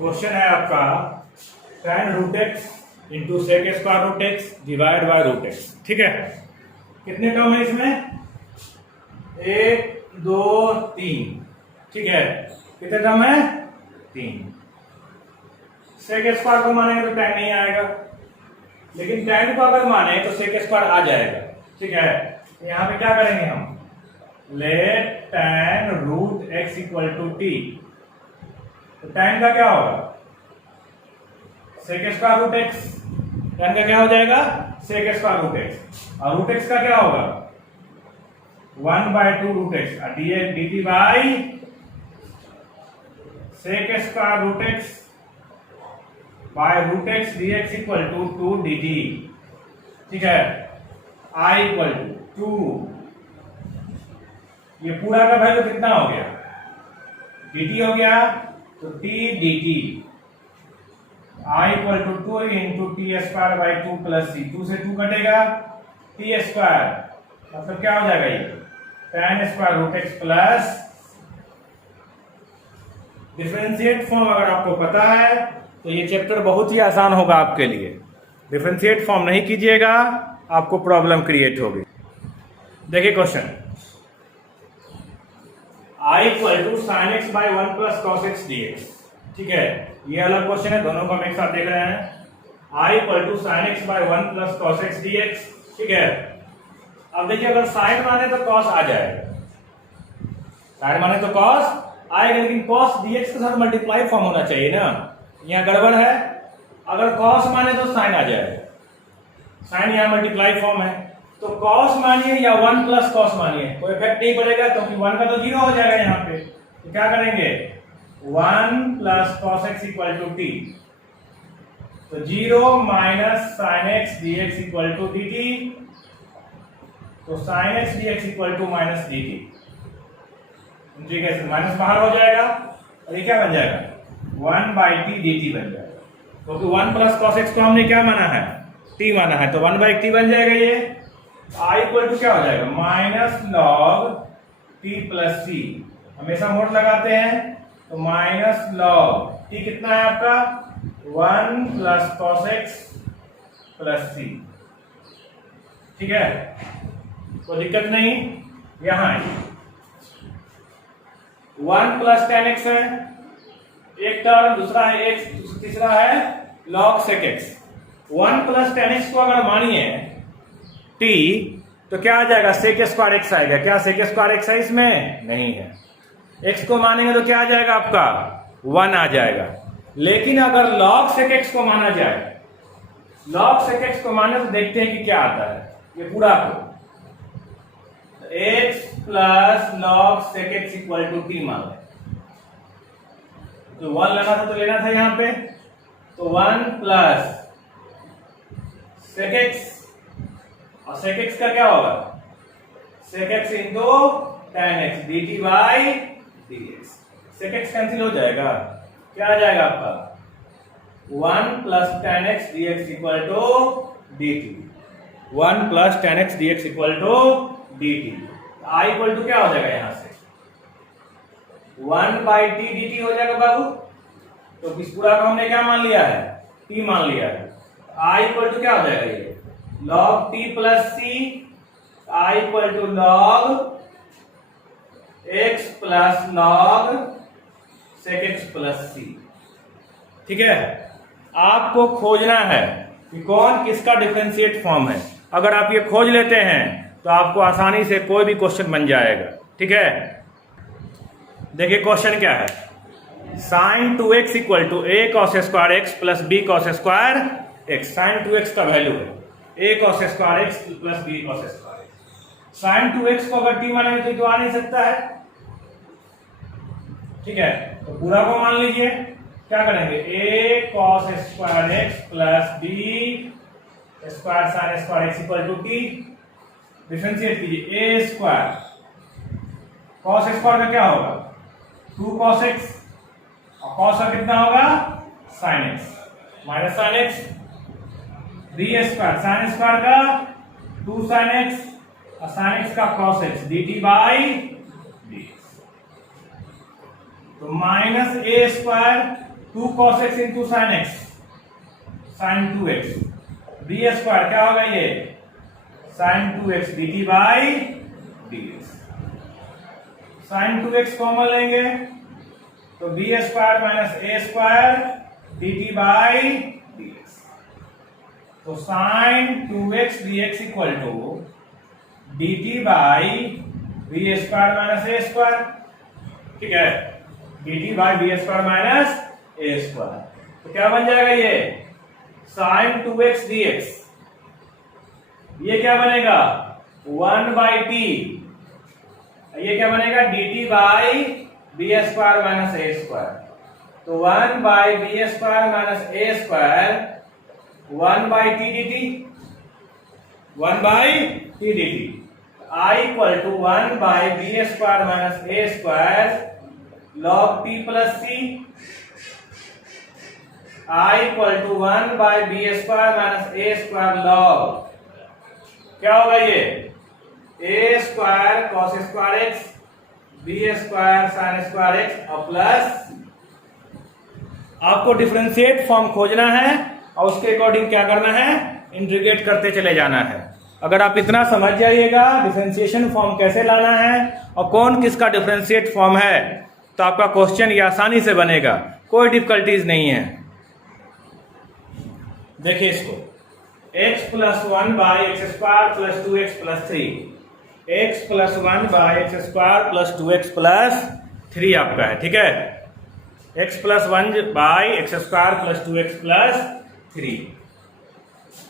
Question है आपका tan root x into sec square root x divide by root x. ठीक है, कितने टर्म है इसमें? 1 2 3। ठीक है, कितने टर्म है? 3। सेक स्क्वायर को मानेंगे तो tan नहीं आएगा, लेकिन tan को अगर माने तो सेक स्क्वायर आ जाएगा। ठीक है, यहाँ पे क्या करेंगे हम? Let tan root x equal to t. तो tan का क्या होगा? Sec square root x. tan का क्या हो जाएगा? Sec square root x. और रूट एक्स का क्या होगा? 1/2 root x dt by sec square root x by root x dx equal to 2 dt। ठीक है, I इक्वल टू 2। ये पूरा का वैल्यू कितना हो गया? dt हो गया, तो t dt I equal to 2 into t square by 2 plus c. 2 से 2 कटेगा, टी स्क्वायर मतलब क्या हो जाएगा? ये tan square root x plus differentiate form. अगर आपको पता है तो ये चैप्टर बहुत ही आसान होगा आपके लिए। डिफरेंशिएट फॉर्म नहीं कीजिएगा, आपको प्रॉब्लम क्रिएट होगी। देखिए question, I equal to sine x by 1 plus cos x dx। ठीक है, ये अलग क्वेश्चन है, दोनों को हम एक साथ देख रहे हैं। I equal to sine x by 1 plus cos x dx। ठीक है, अब देखिए अगर साइन माने तो कॉस आ जाएगा, साइन माने तो कॉस आएगा, लेकिन कॉस dx के साथ मल्टीप्लाई फॉर्म होना चाहिए ना। यहाँ गड़बड़ है, अगर कॉस माने तो साइन आ जाएगा, साइन यहाँ मल्टीप्लाई फॉर्म है। तो कॉस मानिए या 1 प्लस कॉस मानिए, कोई इफेक्ट नहीं पड़ेगा, क्योंकि 1 का तो 0 हो जाएगा यहाँ पे। तो क्या करेंगे? 1 plus cos x equal to t. तो 0 minus sine x dx equal to dt। तो sine x dx equal to minus dt। ठीक है, माइनस बाहर हो जाएगा और ये क्या बन जाएगा? 1/t dt बन जाएगा, क्योंकि 1 प्लस कॉस एक्स को हमने क्या माना है? t माना है, तो 1/t बन जाएगा ये। I इक्वल टू क्या हो जाएगा? माइनस लॉग t प्लस सी। हमेशा मोड लगाते हैं, तो माइनस लॉग t कितना है आपका? 1 प्लस कॉस एक्स प्लस सी। ठीक है, कोई दिक्कत नहीं। यहां 1 प्लस tan एक्स है एक टर्म, दूसरा है x, तीसरा है log sec x। 1 plus tan x को अगर मानिए t, तो क्या आ जाएगा? सेक स्क्वायर एक्स आएगा। क्या सेक स्क्वायर एक्स है इसमें? नहीं है। x को मानेंगे तो क्या आ जाएगा आपका? 1 आ जाएगा। लेकिन अगर log sec x को माना जाए, log sec x को माने तो देखते हैं कि क्या आता है। ये पूरा को x plus log sec x equal to t मान लें। तो 1 लेना था तो लेना था यहां पे, तो 1 प्लस sec x, और sec x का क्या होगा? sec x into tan x dt by dx। sec x cancel हो जाएगा, क्या आ जाएगा आपका? 1 plus tan x dx equal to dt। 1 plus tan x dx equal to dt। I equal to क्या हो जाएगा? यहां से 1/t dt हो जाएगा बाबू। तो इस पूरा को हमने क्या मान लिया है? t मान लिया है। I इक्वल टू क्या हो जाएगा? ये log t plus c। I equal to log x plus log sec x plus c। ठीक है, आपको खोजना है कि कौन किसका डिफरेंशिएट फॉर्म है। अगर आप ये खोज लेते हैं तो आपको आसानी से कोई भी क्वेश्चन बन जाएगा। ठीक है, देखिए क्वेश्चन क्या है? Sine 2x equal to a cos square x plus b cos square x। Sine 2x का वैल्यू है a cos square x plus b cos square x। Sine 2x को अगर t मानेंगे तो आ नहीं सकता है। ठीक है, तो पूरा को मान लीजिए। क्या करेंगे? a cos square x plus b square sine square x equal to t। Differentiate कीजिए। a स्क्वायर cos स्क्वायर का क्या होगा? 2 cos x, और cos का कितना होगा? sin x minus sin x। b square sine square का 2 sin x और sin x का cos x dt by dx। तो minus a square 2 cos x into sine x, sine 2x, b square क्या होगा ये, sine 2x dt by dx। Sine 2x common लेंगे तो b square minus a square dt by dx। तो sine 2x dx equal to dt by b square minus a square, ठीक है, dt by b square minus a square. तो क्या बन जाएगा ये, साइन 2x dx, ये क्या बनेगा 1 बाई टी, ये क्या बनेगा dt by b square minus a square. तो 1 by b square minus a square 1 by t dt, 1 by t dt। I equal to 1 by b square minus a square log t plus C. I equal to 1 by b square minus a square log, क्या होगा ये, ए square cos square x b square sine square x और plus. आपको differentiate form खोजना है और उसके according क्या करना है, इंटीग्रेट करते चले जाना है। अगर आप इतना समझ जाइएगा डिफरेंशिएशन फॉर्म कैसे लाना है और कौन किसका डिफरेंशिएट फॉर्म है, तो आपका क्वेश्चन ये आसानी से बनेगा, कोई डिफिकल्टीज नहीं है। देखिए इसको, x plus 1 by x square plus 2x plus 3, x plus 1 by x square plus 2x plus 3 आपका है, ठीक है, x plus 1 by x square plus 2x plus 3।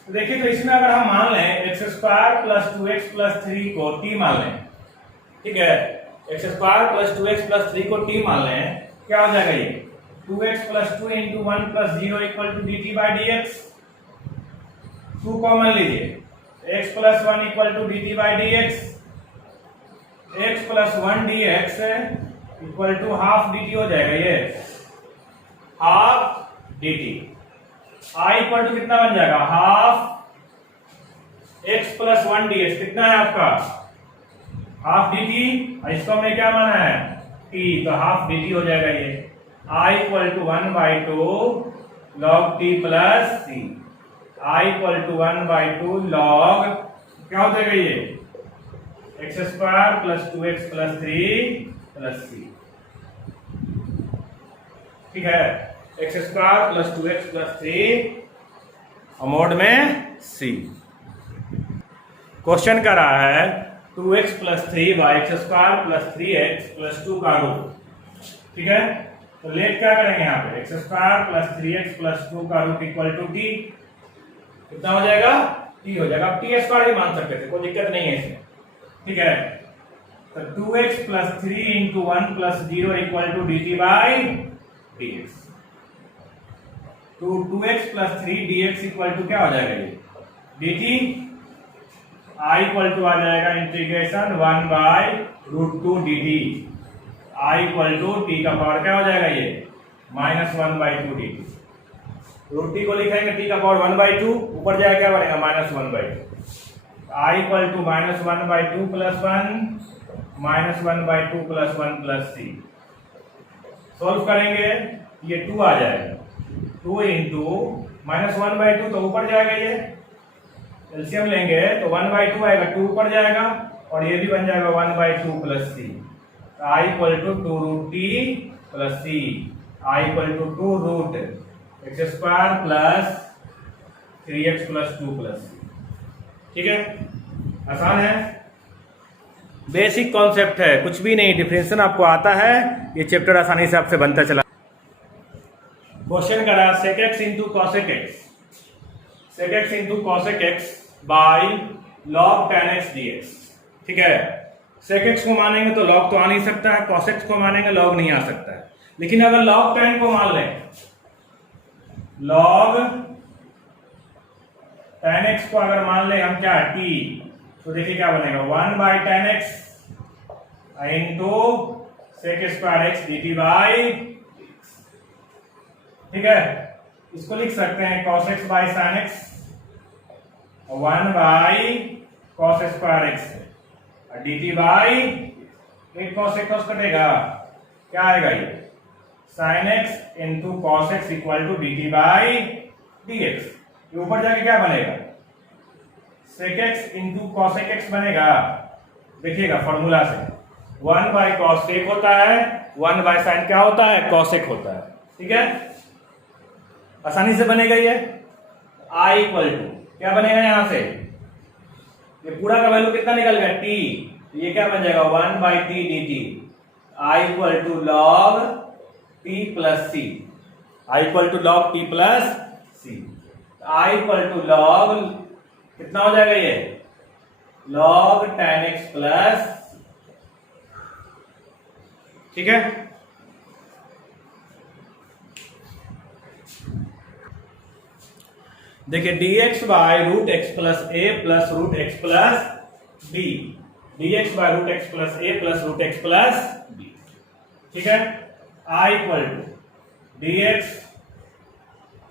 तो देखिए, तो इसमें अगर हम मान लें x square plus 2x plus 3 को t मान लें, ठीक है, x square plus 2x plus 3 को t मान लें, क्या हो जाएगा ये 2x plus 2 into 1 plus 0 equal to dt by dx। 2 common लीजिए, x plus 1 equal to dt by dx, x plus 1 dx equal to half dt हो जाएगा, ये half dt। I equal to कितना बन जाएगा, हाफ x प्लस 1 dx, कितना है आपका हाफ dt, और इसको हमने क्या माना है t, तो हाफ dt हो जाएगा ये। I equal to 1 by 2 log t plus c, I equal to 1 by 2 log क्या हो जाएगा ये x square plus 2x plus 3 plus c, ठीक है, x square plus 2x plus 3 mod में c। क्वेश्चन कर रहा है 2x plus 3 by x square plus 3x plus 2 का रूट, ठीक है, तो लेट क्या करेंगे यहाँ पे, x square plus 3x plus 2 का रूट इक्वल टू t, कितना हो जाएगा t हो जाएगा। आप t स्क्वायर ही मान सकते थे, कोई दिक्कत नहीं है इसमें, ठीक है। तो 2x plus 3 into 1 plus 0 equal to dt by dx। तो 2x plus 3 dx equal to क्या हो जाएगा ये dt। I इक्वल टू आ जाएगा integration 1 by root 2 dt। I equal to t का पावर क्या हो जाएगा ये minus 1 by 2 dt। Root t को लिखेंगे t का पावर 1 बाई 2, ऊपर जाएगा क्या बनेगा minus 1 by 2। I equal to minus 1 by 2 plus 1 minus 1 by 2 plus 1 plus c। Solve करेंगे ये 2 आ जाएगा, 2 इंटू माइनस 1 बाई 2 तो ऊपर जाएगा, ये एलसीएम लेंगे तो 1 बाई 2 आएगा, 2 ऊपर जाएगा और ये भी बन जाएगा 1 by 2 plus C. I equal to 2 root T plus C, I equal to 2 root X square plus 3x plus 2 plus सी, ठीक है, आसान है, बेसिक कॉन्सेप्ट है, कुछ भी नहीं, डिफरेंशिएशन आपको आता है, ये चैप्टर आसानी से आपसे बनता चला। क्वेश्चन करा sec x into cosec x, sec x into cosec x by log tan x dx, ठीक है। sec x को मानेंगे तो log तो आ नहीं सकता है, cos x को मानेंगे log नहीं आ सकता है, लेकिन अगर log tan को मान लें, log tan x को अगर मान लें हम क्या t, तो देखिए क्या बनेगा 1 by tan x into sec square x dt by, ठीक है, इसको लिख सकते हैं cos x by sin x 1 by cos square x और dt बाई एक cos एक cos कटेगा, क्या आएगा ये sine x into cos x equal to d t by d x. ये ऊपर जाके क्या बनेगा, sec x into cosec x बनेगा। देखिएगा फॉर्मूला से 1 बाई कॉस सेक होता है, 1 बाई साइन क्या होता है, कॉसेक होता है। ठीक है, आसानी से बनेगा ये। आई इक्वल टू क्या बनेगा यहां से, ये पूरा का वैल्यू कितना निकल गया टी, ये क्या बन जाएगा 1 by t d t. I equal to log t plus C, I equal to log t plus C. I equal to log कितना हो जाएगा ये, लॉग tan x प्लस, ठीक है। देखिए dx by root x plus a plus root x plus b, dx by root x plus a plus root x plus B. ठीक है, I equal to dx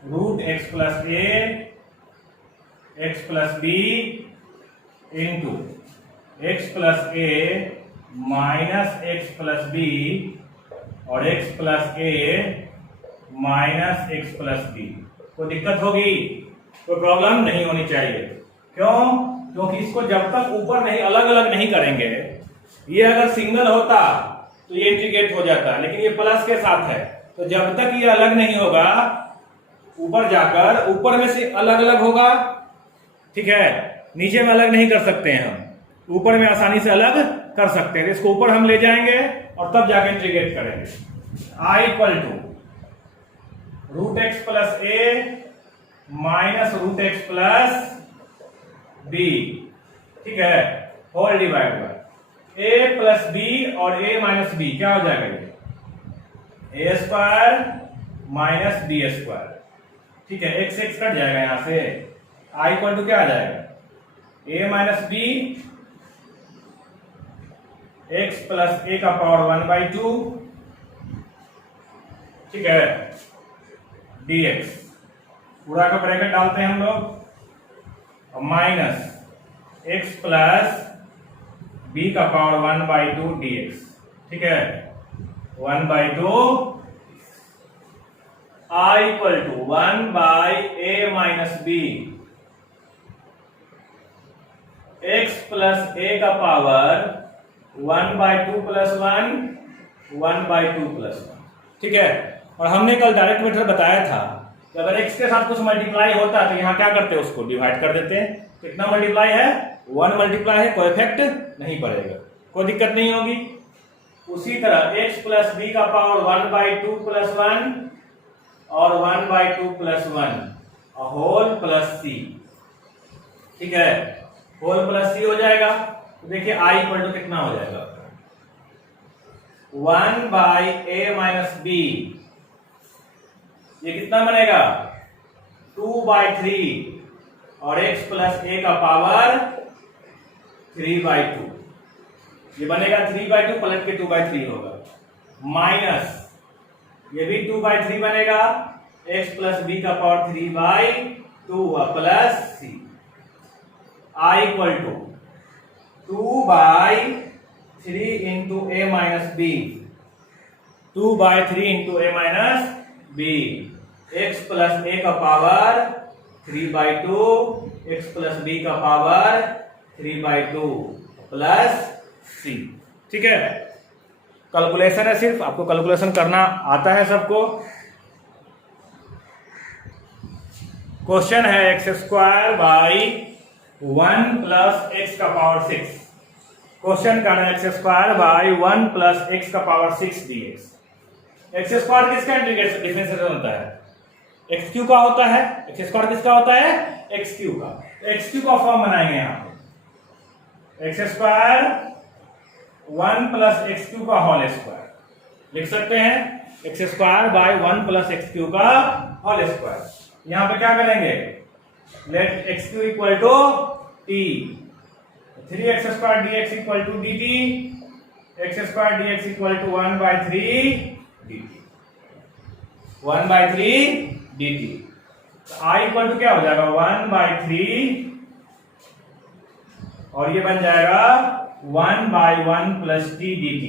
root x plus a x plus b into x plus A minus x plus B और x plus ए minus x plus b. कोई दिक्कत होगी, कोई problem नहीं होनी चाहिए। क्यों, क्योंकि इसको जब तक ऊपर नहीं अलग अलग नहीं करेंगे, ये अगर सिंगल होता तो ये इंटीग्रेट हो जाता, लेकिन ये प्लस के साथ है, तो जब तक ये अलग नहीं होगा ऊपर जाकर ऊपर में से अलग अलग होगा। ठीक है, नीचे में अलग नहीं कर सकते हैं हम, ऊपर में आसानी से अलग कर सकते हैं। इसको ऊपर हम ले जाएंगे और तब जाके इंटीग्रेट करेंगे। I equal to root x plus A minus root x plus B, ठीक है, whole divide by A plus B और ए माइनस बी क्या हो जाएगा ये ए स्क्वायर माइनस बी स्क्वायर। ठीक है, एक्स एक्स कट जाएगा यहां से, आई इक्वल टू क्या आ जाएगा ए minus B X plus A का पावर 1/2, ठीक है, dx पूरा का ब्रैकेट डालते हैं हम लोग, माइनस एक्स प्लस बी का पावर 1/2 dx। ठीक है, 1/2 I equal to 1 by A minus B X plus A का पावर 1/2 प्लस 1 1/2 प्लस 1। ठीक है, और हमने कल डायरेक्ट मेथड बताया था कि अगर x के साथ कुछ मल्टीप्लाई होता है तो यहां क्या करते हैं, उसको डिवाइड कर देते हैं। कितना मल्टीप्लाई है, 1 मल्टीप्लाई है, कोई इफेक्ट नहीं पड़ेगा, कोई दिक्कत नहीं होगी। उसी तरह x प्लस बी का पावर 1/2 प्लस 1 और 1/2 प्लस 1 होल प्लस सी। ठीक है, होल प्लस सी हो जाएगा। तो देखिए i इक्वल टू कितना हो जाएगा 1 बाई ए माइनस बी, ये कितना बनेगा 2/3 और x प्लस ए का पावर 3/2, ये बनेगा 3/2 पलट के 2/3 होगा, माइनस ये भी 2/3 बनेगा, x प्लस बी का power 3/2 plus C. I equal to 2/3 into A minus B, 2/3 into A minus B, X plus A का पावर 3/2 एक्स प्लस बी का पावर 3/2 प्लस सी। ठीक है, कैलकुलेशन है, सिर्फ आपको कैलकुलेशन करना आता है सबको। क्वेश्चन है x square by 1 plus x का पावर 6। क्वेश्चन का है x square by 1 plus x का पावर 6 dx। एक्स स्क्वायर किसका डिफरेंशिएशन होता है, एक्स क्यू का होता है। एक्स स्क्वायर किसका होता है, एक्स क्यू का। एक्स क्यू का फॉर्म बनाएंगे यहां पे, x square 1 plus x cube का होल स्क्वायर लिख सकते हैं, x square by 1 plus x cube का होल स्क्वायर। यहां पे क्या करेंगे, let x cube equal to t, 3x square dx equal to dt, x square dx equal to 1/3 dt, 1/3 dt। तो i इक्वल टू क्या हो जाएगा 1/3 और ये बन जाएगा 1/1 plus t dt।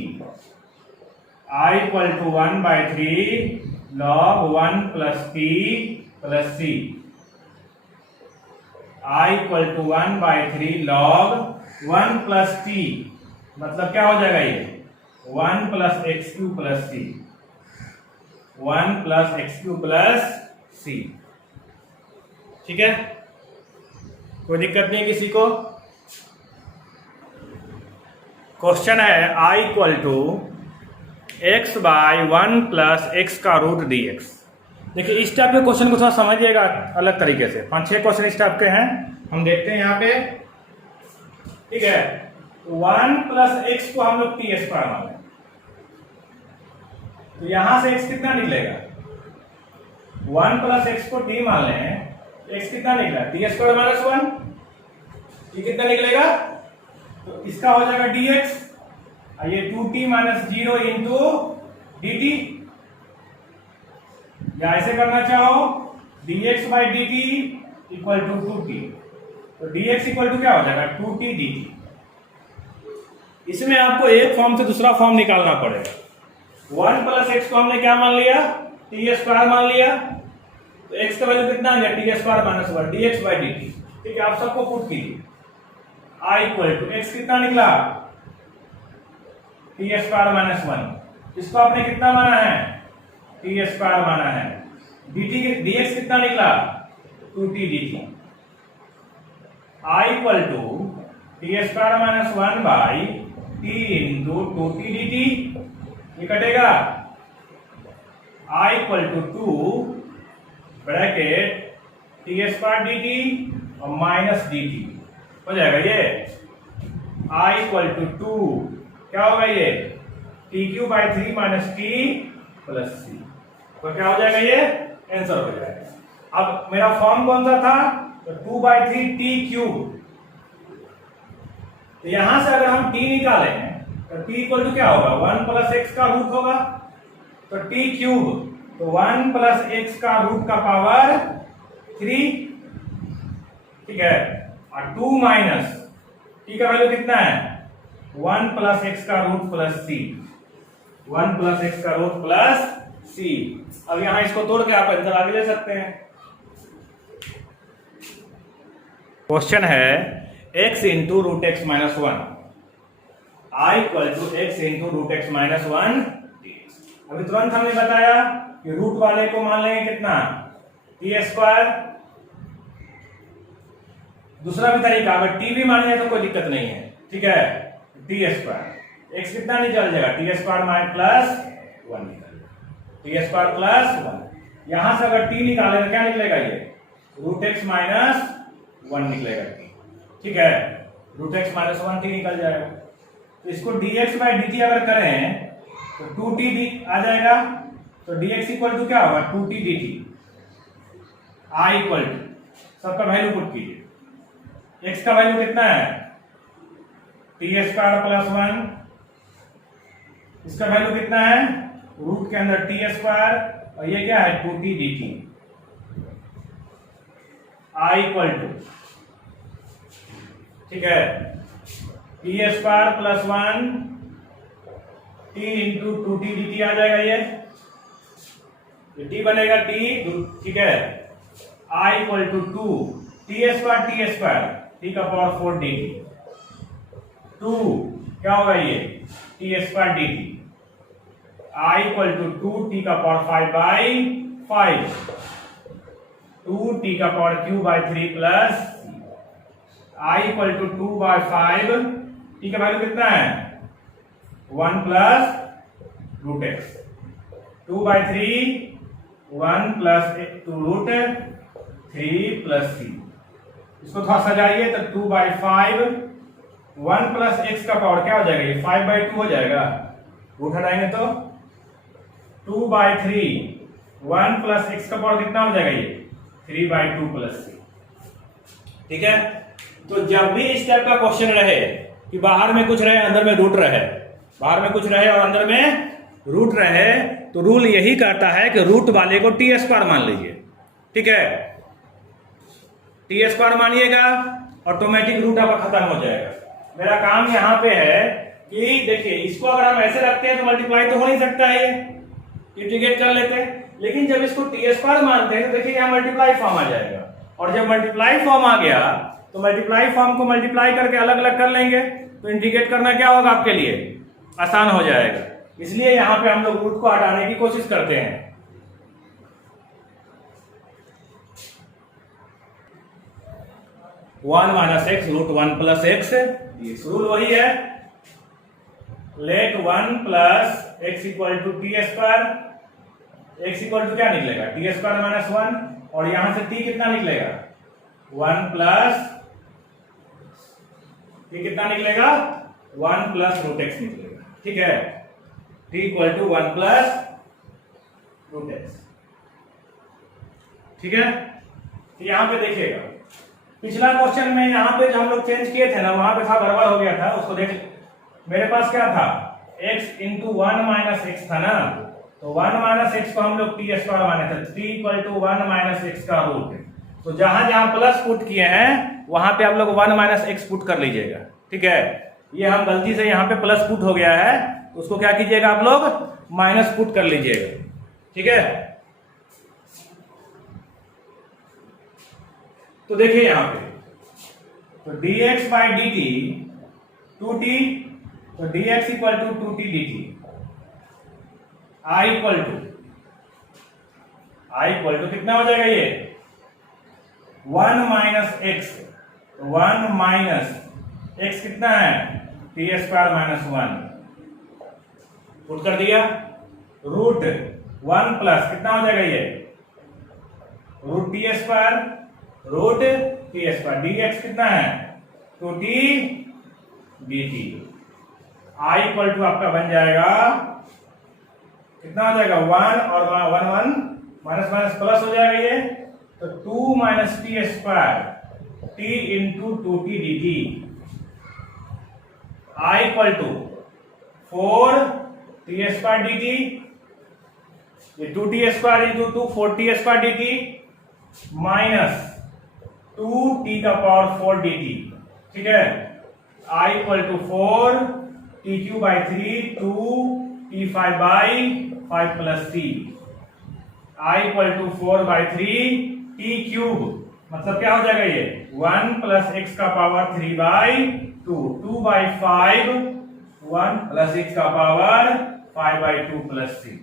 I equal to 1/3 log 1 plus t plus c। I equal to 1/3 log 1 plus t, मतलब क्या हो जाएगा ये 1 plus x cube plus c, 1 plus x cube plus सी। ठीक है, कोई दिक्कत नहीं किसी को। क्वेश्चन है I equal to x by 1 plus x का रूट डी एक्स। देखिए इस टाइप के क्वेश्चन को थोड़ा समझिएगा अलग तरीके से। 5-6 क्वेश्चन इस टाइप के हैं, हम देखते हैं यहाँ पे। ठीक है, 1 प्लस एक्स को हम लोग टी स्क्वायर मान लें, तो यहां से एक्स कितना निकलेगा, 1 प्लस एक्स को टी मान लें, एक्स कितना निकला टी स्क्वायर माइनस 1, ये कितना निकलेगा, तो इसका हो जाएगा dx, ये 2t माइनस 0 इंटू dt, या ऐसे करना चाहो dx by dt equal to 2t, तो dx इक्वल टू क्या हो जाएगा 2t dt। इसमें आपको एक फॉर्म से दूसरा फॉर्म निकालना पड़ेगा। 1 प्लस एक्स को हमने क्या मान लिया, टी स्क्वायर मान लिया, तो x का वैल्यू कितना आ गया T square minus 1 dx by dt। ठीक है, आप सबको पुट कीजिए। I इक्वल टू एक्स कितना निकला टी स्क्वायर माइनस 1, इसको आपने कितना माना है टी स्क्वायर माना है, dx कितना निकला 2t dt। I equal to t square minus 1 by t into 2t dt, ये कटेगा। I equal to 2 bracket t square dt और माइनस dt हो जाएगा ये। I इक्वल टू 2 क्या होगा ये T Q by 3 minus T plus C, तो क्या हो जाएगा ये आंसर हो जाएगा। अब मेरा फॉर्म कौन सा था, तो 2/3 टी क्यूब, तो यहां से अगर हम t निकालें तो t इक्वल टू क्या होगा 1 प्लस एक्स का रूट होगा, तो t क्यूब, तो 1 प्लस एक्स का रूट का पावर 3। ठीक है, और 2 माइनस t का वैल्यू कितना है 1 प्लस एक्स का root plus c, 1 plus x का रूट प्लस सी। अब यहां इसको तोड़ के आप आंसर आगे ले सकते हैं। क्वेश्चन है x into root x minus 1, I equal to x into root x minus 1। अभी तुरंत हमने बताया कि रूट वाले को मान लेंगे कितना टी स्क्वायर। दूसरा भी तरीका, अगर टी भी मानिए तो कोई दिक्कत नहीं है। ठीक है, टी स्क्वायर, एक्स कितना निकल जाएगा टी स्क्वायर माइनस प्लस 1 निकल, टी स्क्वायर प्लस 1। यहां से अगर टी निकाले तो क्या निकलेगा ये रूट एक्स माइनस 1 निकलेगा टी। ठीक है, रूट एक्स माइनस 1 टी निकल जाएगा। तो इसको dx बाई dt अगर करें तो 2t आ जाएगा, तो dx इक्वल टू क्या होगा 2t dt। I equal to सबका वैल्यू पुट कीजिए, x का वैल्यू कितना है टी स्क्वायर प्लस 1, इसका वैल्यू कितना है रूट के अंदर टी स्क्वायर, और ये क्या है 2t dt। I equal to, ठीक है, t square plus 1 t into 2t dt आ जाएगा ये t बनेगा t। ठीक है, I equal to 2 t square t का पावर 4 dt, 2 क्या होगा ये t square dt। I equal to 2 t का पावर 5 बाई 5, 2 टी का power cube by 3 plus I equal to 2 by 5, t का वैल्यू कितना है 1 plus root x, 2 by 3 1 plus 2 root 3 plus C. इसको थोड़ा सजाइए तो 2 बाई 5 1 प्लस एक्स का पावर क्या हो जाएगा ये 5 बाई 2 हो जाएगा, रूट हटाएंगे तो 2 बाई 3 1 प्लस एक्स का पावर कितना हो जाएगा ये 3 बाई 2 प्लस सी। ठीक है, तो जब भी इस टाइप का क्वेश्चन रहे कि बाहर में कुछ रहे अंदर में रूट रहे, बाहर में कुछ रहे और अंदर में रूट रहे, तो रूल यही कहता है कि रूट वाले को टी स्क्वायर मान लीजिए। ठीक है, टी स्क्वायर मानिएगा ऑटोमेटिक रूट आपका खत्म हो जाएगा। मेरा काम यहां पे है कि देखिए इसको अगर हम ऐसे रखते हैं तो मल्टीप्लाई तो हो नहीं सकता है, ये इंटीग्रेट कर लेते हैं। लेकिन जब इसको टी स्क्वायर मानते हैं तो देखिए यहाँ मल्टीप्लाई फॉर्म आ जाएगा, और जब मल्टीप्लाई फॉर्म आ गया तो मल्टीप्लाई फॉर्म को मल्टीप्लाई करके अलग अलग कर लेंगे, तो इंटीग्रेट करना क्या होगा आपके लिए, आसान हो जाएगा। इसलिए यहाँ पे हम लोग रूट को हटाने की कोशिश करते हैं। One minus x root one plus x, rule वही है, let one plus x equal to t square, x equal to क्या निकलेगा, टी स्क्वायर माइनस वन, और यहां से टी कितना निकलेगा, वन प्लस टी कितना निकलेगा, वन प्लस रूट एक्स निकलेगा। ठीक है, t equal to one plus root x. ठीक है, तो यहां पे देखिएगा पिछला क्वेश्चन में यहाँ पे जो हम लोग चेंज किए थे ना, वहां पे था गड़बड़ हो गया था, उसको देख। मेरे पास क्या था, x into one minus x था ना, तो वन माइनस एक्स को हम लोग टी स्क्वायर माने थे, t equal to one minus x का रूट। तो जहां जहां प्लस पुट किए हैं वहां पे आप लोग वन माइनस एक्स पुट कर लीजिएगा। ठीक है, ये हम गलती से यहाँ पे प्लस पुट हो गया है, तो उसको क्या कीजिएगा आप लोग, माइनस पुट कर लीजिएगा। ठीक है, तो देखिए यहां पे, तो dx by D T 2t, तो dx equal to 2t dt, i equal to कितना हो जाएगा ये, 1 माइनस एक्स, 1 माइनस एक्स कितना है, t square minus one, put कर दिया, रूट 1 प्लस कितना हो जाएगा ये, root t square, root t square, dx कितना है, 2t dt, i equal to आपका बन जाएगा कितना हो जाएगा, 1 और 1 1 माइनस माइनस प्लस हो जाएगा ये, तो 2 minus t square, t into 2t dt, i equal to 4 t square dt, ये 2t square into 2 4t square dt minus 2t का पावर 4 dt। ठीक है, i equal to 4 t Q by 3 2 t 5 by 5 plus t, i equal to 4 by 3 t cube, मतलब क्या हो जाएगा ये, 1 plus x का power 3 by 2, 2 by 5, 1 plus x का power 5 by 2 plus 3।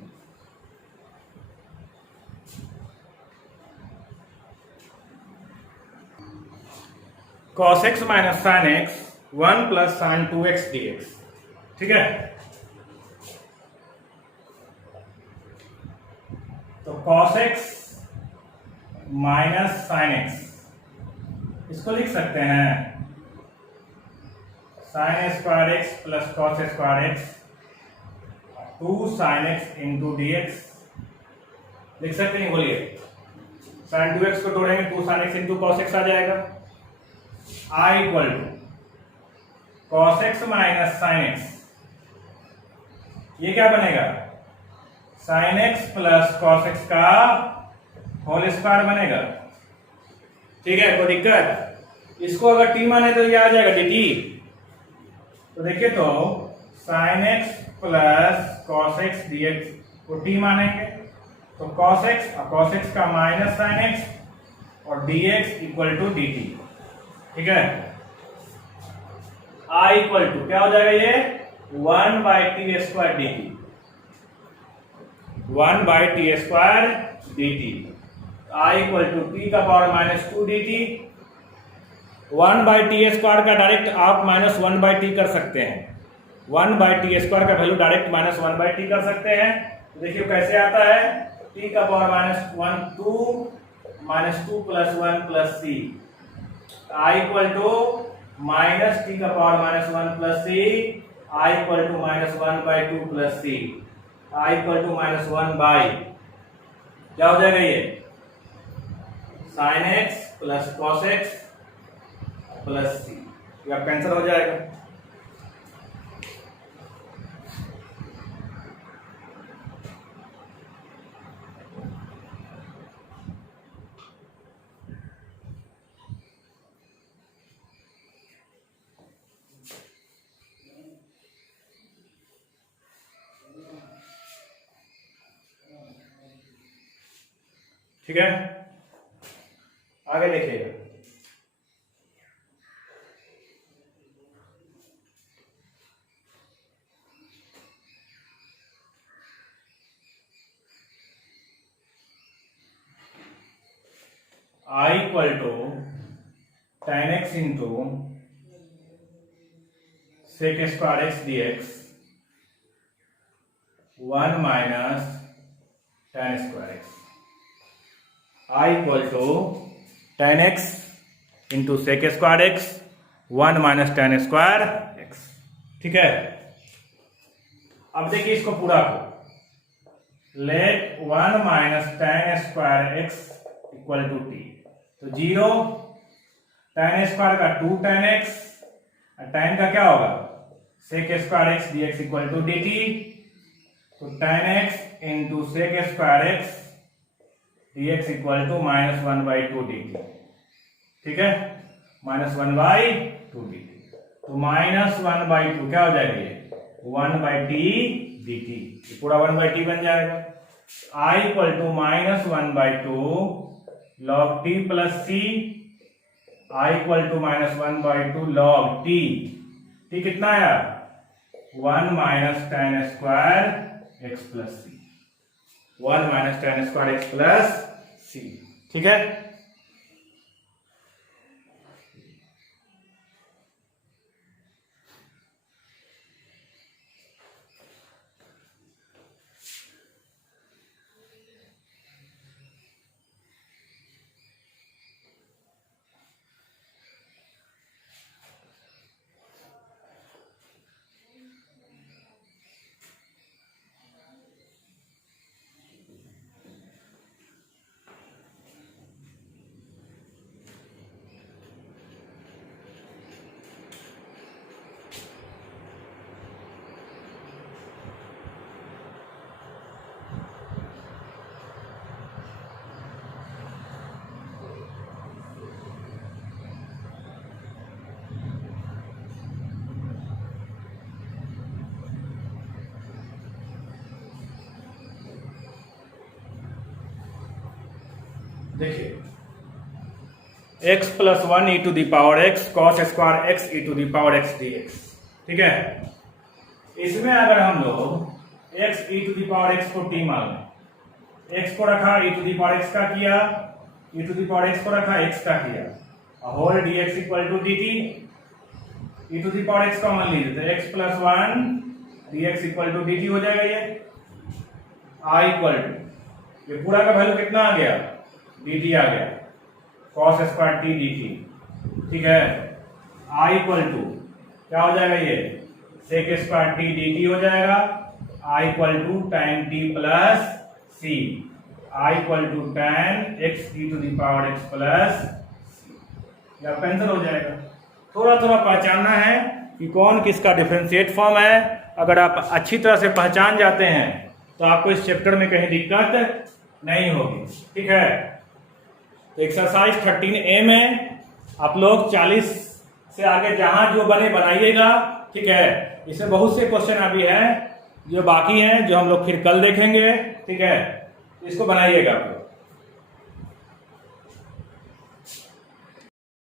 cos x minus sine x 1 plus sine 2x dx। ठीक है, तो cos x minus sine x, इसको लिख सकते हैं sine square x plus cos square x 2 sine x into dx, लिख सकते हैं, बोलिए, साइन 2x को तोड़ेंगे 2 sine x into cos x आ जाएगा, i equal to cos x minus sine x, ये क्या बनेगा, sine x plus cos x का होल स्क्वायर बनेगा। ठीक है, कोई दिक्कत, इसको अगर t माने तो ये आ जाएगा dt, तो देखिए तो sine x plus cos x dx को t मानेंगे, तो कॉस एक्स और कॉस एक्स का माइनस साइन एक्स और dx इक्वल टू dt। ठीक है, i इक्वल टू क्या हो जाएगा ये, 1 by T square dt, 1 by T square dt, i equal to T का power minus 2 dt, 1 by T square का डायरेक्ट आप माइनस 1 बाई टी कर सकते हैं, 1 बाई टी स्क्वायर का value direct minus 1 by T कर सकते हैं। तो देखिए कैसे आता है, टी का power minus 1 2 minus 2 plus 1 plus C, i equal to minus T का power minus 1 plus C, i equal to minus 1 by 2 plus C, i equal to minus 1 by, क्या हो जाएगा ये, sine x plus cos X plus C, ये cancel हो जाएगा। ठीक है, आगे देखिएगा। I equal to tan x into sec square x dx 1 minus tan square x। I equal to tan x into sec square x 1 minus tan square x। ठीक है, अब देखिए इसको पूरा को let 1 minus tan square x equal to t, तो 0 tan square का 2 tan x, tan का क्या होगा sec square x dx equal to dt, तो tan x into sec square x dx equal to minus 1/2 dt। ठीक है, minus 1/2 dt, तो minus 1/2 क्या हो जाएगा ये 1/t dt, ये पूरा 1/t बन जाएगा। I equal to minus 1/2 log t plus c, I equal to minus 1/2 log t, t कितना आया 1 minus tan square x plus c, 1 minus tan square x plus c। ठीक है, देखिए x plus 1 e to the power x cos square x e to the power x dx। ठीक है, इसमें अगर हम लोग x e to the power x को t मान लें, x को रखा e to the power x का किया, e to the power x को रखा x का किया, whole dx equal to dt, e to the power x का मान लीजिए तो x plus 1 dx equal to dt हो जाएगा। ये I इक्वल टू ये पूरा का वैल्यू कितना आ गया dt आ गया cos स्क्वायर t dt। ठीक है, I इक्वल टू क्या हो जाएगा ये sec स्क्वायर t dt हो जाएगा, I equal to tan t plus c, I equal to tan x e to the power x plus c, या कैंसिल हो जाएगा। थोड़ा थोड़ा पहचानना है कि कौन किसका डिफरेंशिएट फॉर्म है। अगर आप अच्छी तरह से पहचान जाते हैं तो आपको इस चैप्टर में कहीं दिक्कत नहीं होगी। ठीक है, तो एक्सरसाइज 13A में आप लोग 40 से आगे जहां जो बने बनाइएगा। ठीक है, इसमें बहुत से क्वेश्चन अभी हैं जो बाकी हैं, जो हम लोग फिर कल देखेंगे। ठीक है, इसको बनाइएगा।